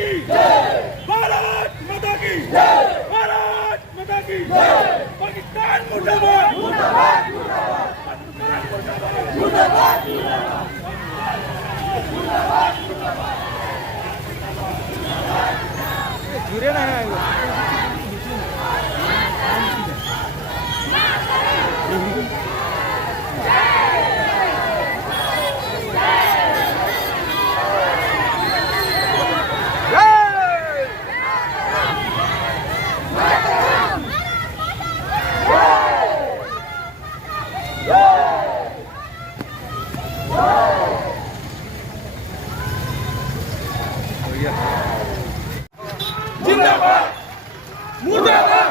की भारत माता की भारत माता की पाकिस्तान मुर्दाबाद मुर्दाबाद मुर्दाबाद जुरे नाही जिंदाबाद मुर्दाबाद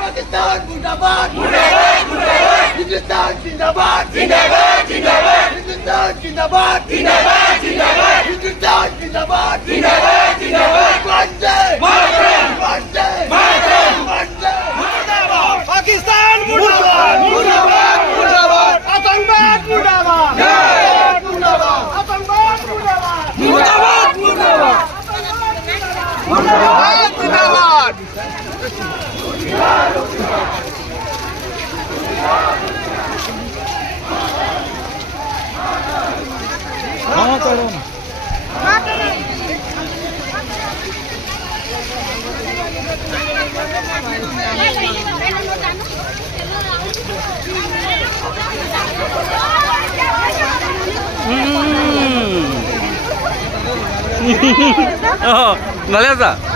पाकिस्तान मुर्दाबाद मुर्दाबाद मुर्दाबाद हिंदुस्तान जिंदाबाद जिंदाबाद जिंदाबाद हिंदुस्तान जिंदाबाद जिंदाबाद जिंदाबाद हिंदुस्तान जिंदाबाद जिंदाबाद जिंदाबाद वंदे मातरम वंदे मातरम वंदे मुर्दाबाद पाकिस्तान मुर्दाबाद मुर्दाबाद मुर्दाबाद आतंकवाद मुर्दाबाद मुर्दाबाद आतंकवाद मुर्दाबाद मुर्दाबाद मुर्दाबाद मुर्दाबाद मुर्दाबाद नल्याचा